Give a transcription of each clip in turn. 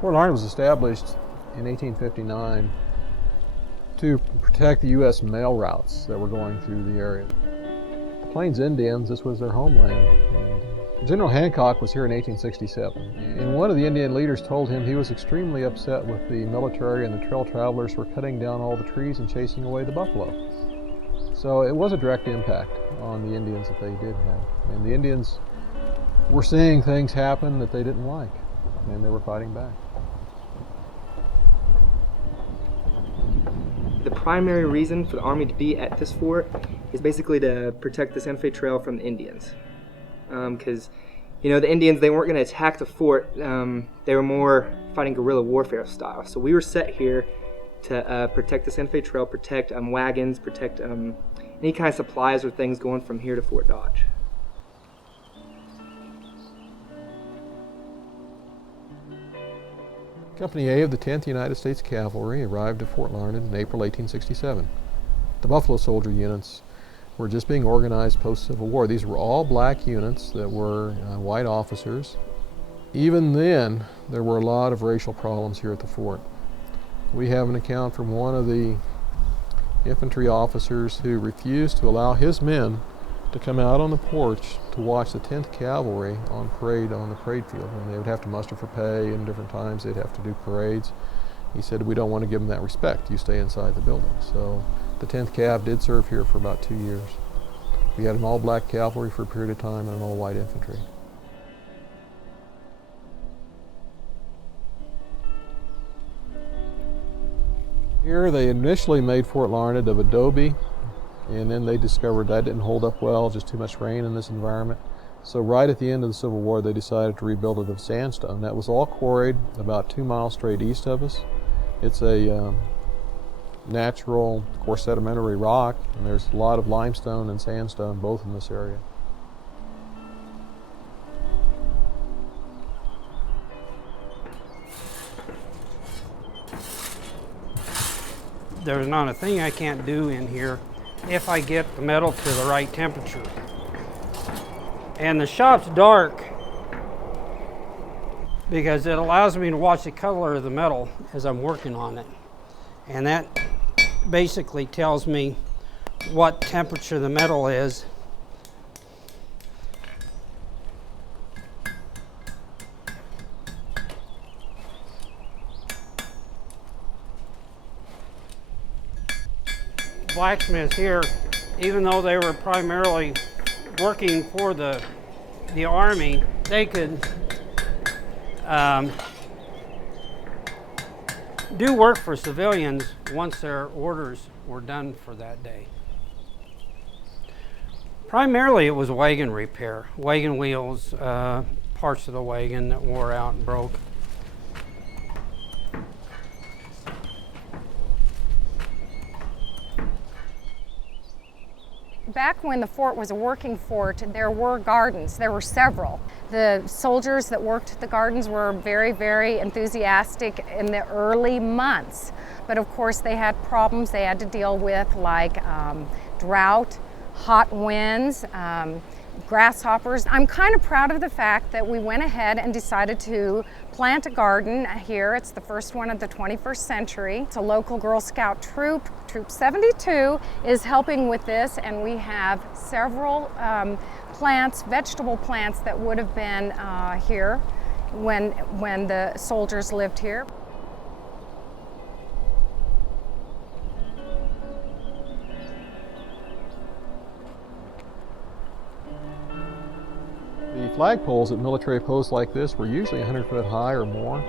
Fort Larned was established in 1859 to protect the U.S. mail routes that were going through the area. The Plains Indians, this was their homeland. And General Hancock was here in 1867, and one of the Indian leaders told him he was extremely upset with the military and the trail travelers were cutting down all the trees and chasing away the buffalo. So it was a direct impact on the Indians that they did have. And the Indians were seeing things happen that they didn't like, and they were fighting back. The primary reason for the Army to be at this fort is basically to protect the Santa Fe Trail from the Indians. Because, the Indians, they weren't going to attack the fort. They were more fighting guerrilla warfare style. So we were set here to protect the Santa Fe Trail, protect wagons, protect any kind of supplies or things going from here to Fort Dodge. Company A of the 10th United States Cavalry arrived at Fort Larned in April 1867. The Buffalo Soldier units were just being organized post-Civil War. These were all black units that were white officers. Even then, there were a lot of racial problems here at the fort. We have an account from one of the infantry officers who refused to allow his men to come out on the porch to watch the 10th Cavalry on parade on the parade field. And they would have to muster for pay, and different times they'd have to do parades. He said, we don't want to give them that respect. You stay inside the building. So the 10th Cav did serve here for about 2 years. We had an all-black cavalry for a period of time and an all-white infantry. Here they initially made Fort Larned of adobe, and then they discovered that didn't hold up well, just too much rain in this environment. So right at the end of the Civil War, they decided to rebuild it of sandstone. That was all quarried about 2 miles straight east of us. It's a natural, of course, sedimentary rock, and there's a lot of limestone and sandstone both in this area. There's not a thing I can't do in here if I get the metal to the right temperature. And the shop's dark because it allows me to watch the color of the metal as I'm working on it. And that basically tells me what temperature the metal is. Blacksmiths here, even though they were primarily working for the Army, they could do work for civilians once their orders were done for that day. Primarily it was wagon repair, wagon wheels, parts of the wagon that wore out and broke. Back when the fort was a working fort, there were gardens. There were several. The soldiers that worked the gardens were very, very enthusiastic in the early months. But of course they had problems they had to deal with, like drought, hot winds, grasshoppers. I'm kind of proud of the fact that we went ahead and decided to plant a garden here. It's the first one of the 21st century. It's a local Girl Scout troop. Troop 72 is helping with this, and we have several plants, vegetable plants that would have been here when the soldiers lived here. The flagpoles at military posts like this were usually 100 foot high or more,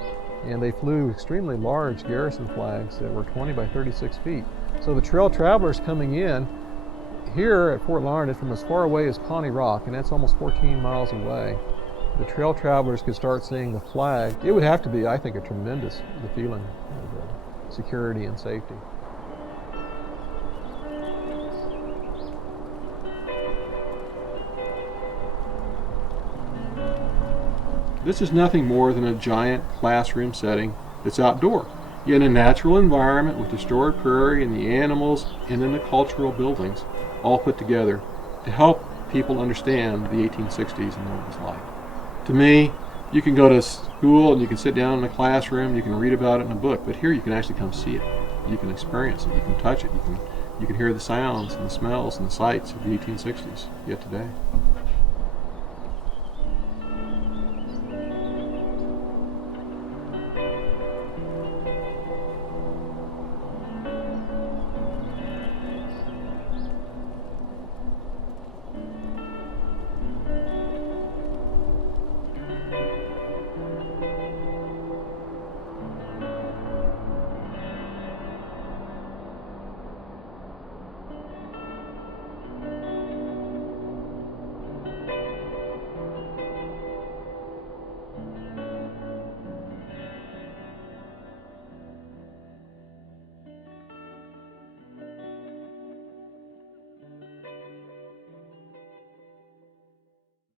and they flew extremely large garrison flags that were 20 by 36 feet. So the trail travelers coming in here at Fort Larned from as far away as Pawnee Rock, and that's almost 14 miles away, the trail travelers could start seeing the flag. It would have to be, I think, a tremendous feeling of security and safety. This is nothing more than a giant classroom setting that's outdoor, in a natural environment with the stored prairie and the animals and then the cultural buildings all put together to help people understand the 1860s and what it was like. To me, you can go to cool, and you can sit down in a classroom, you can read about it in a book, but here you can actually come see it. You can experience it, you can touch it, you can hear the sounds and the smells and the sights of the 1860s yet today.